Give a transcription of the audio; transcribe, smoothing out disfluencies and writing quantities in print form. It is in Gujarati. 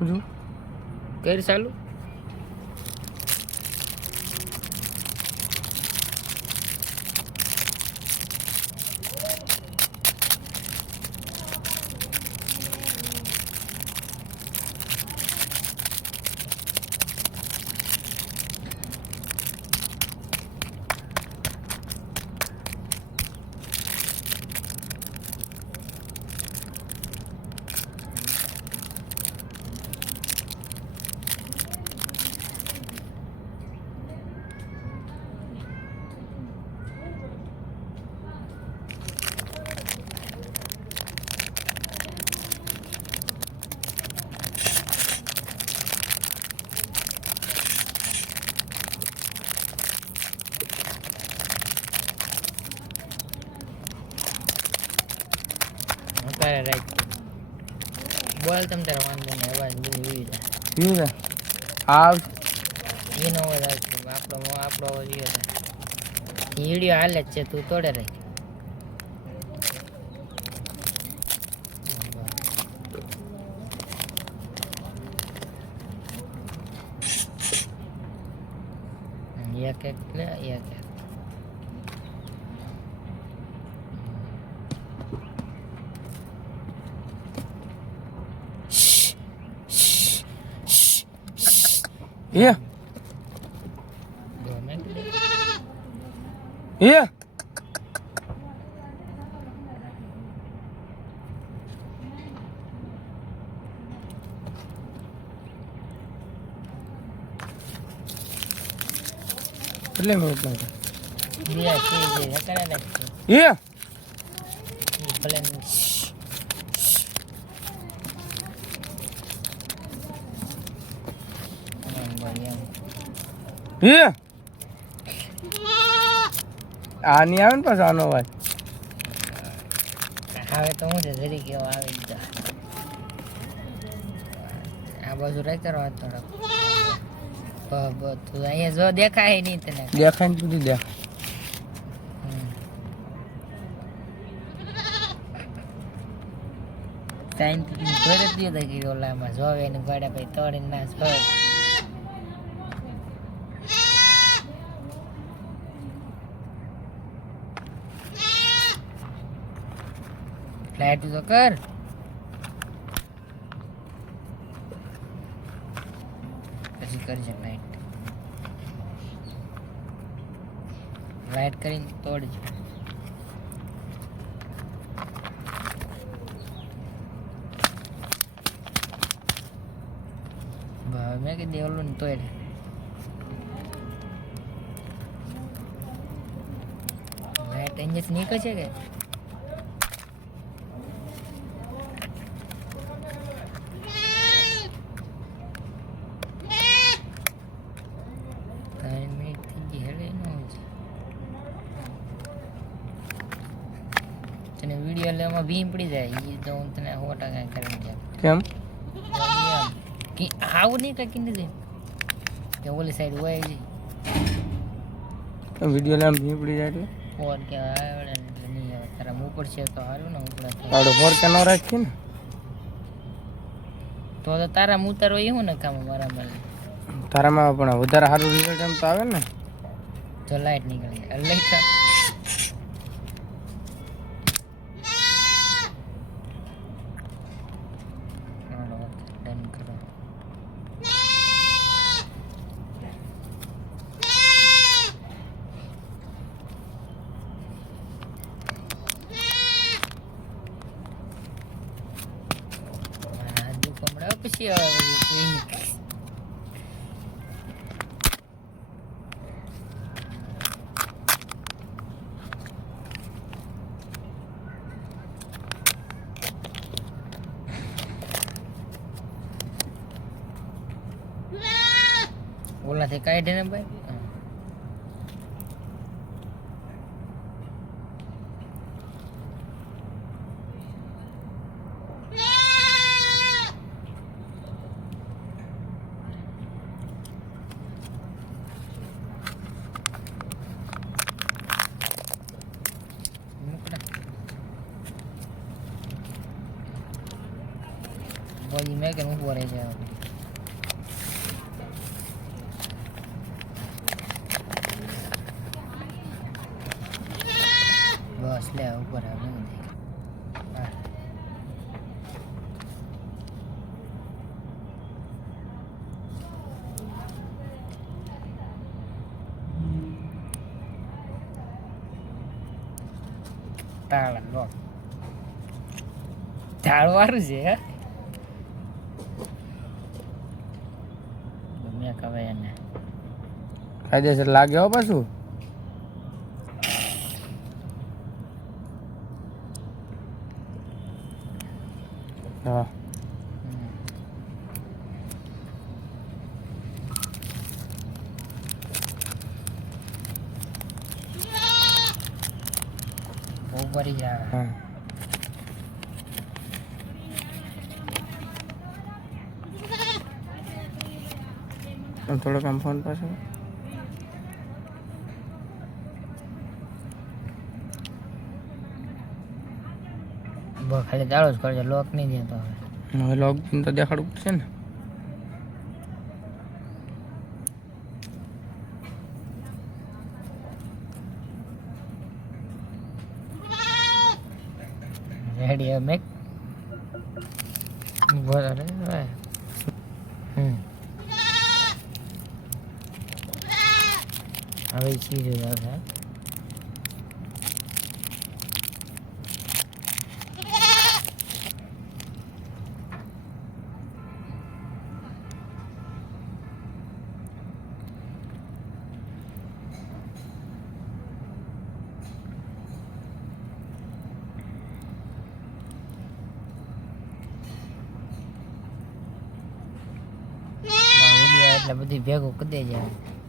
જો कर चालू કરે રાઈટ બોલ તમ તારે વાંધો નહીં અવાજ બધું ઉઈ જાય શું છે આવ એનો અવાજ આવશે આપણો અવાજ ઈ છે વિડીયો હાલે જ છે તું તોડે રાખ એક લે એક ये ये કેટલે મિનિટ લાગે બીજા છે જે કરે ને ये ભલે ये આ નહીં આવે ને પાછો આનો અવાજ હવે તો હું છે જરી કેવો આવી જ આ બાજુ રહી કરો થોડોક તું અહીંયા જો દેખાય નહીં તને દેખાય ને સુધી દેખાય ટાઈમ ઘરે જ દીધો કે ઓલામાં જોવે ને ગોડા ભાઈ તોડીને ના જોવે ફ્લાઇટ તો કર પછી કરજે લાઈટ કરીને તોડજો મેં કે દેવલું ને તોડે લાઈટ અહીંયા નીકળે છે કે વિડીયો લેવામાં ભીમ પડી જાય એ તો હું તને 100% કરી દે કેમ કે આવું નહીં કઈ નથી કે ઓલી સાઈડ હોય છે વિડીયો લેમ ભી પડી જાય એટલે ફોર કે આવડે એટલે નહીં આવે તારા મું પડશે તો હારું ને ઉપડા આવડે ફોર કે ન રાખી ને તો તારા મુતર હોય એવું ને કામ મારા માં તારામાં પણ વધારે સારું રિઝલ્ટ એમ તો આવે ને તો લાઈટ નીકળી એટલે પછી ઓલાથી કાઢે ને ભાઈ પછી મેં કે ઊભો રહી જાય બસ લે ઉપર આવે હા તાળા લો તાળવાળું છે હે મેં કવે એને કાયદેસર લાગે હો પાછું હા ઉપર જાય હા થોડોક આમ ફોન પાસે ખાલી દાડો જ કરજો લોક નહીં દેતો હવે હવે લોગિન તો દેખાડવું પડશે ને રેડી હવે મેક બરાબર હવે ચીજ આવશે એટલે બધી ભેગું કરી દેજે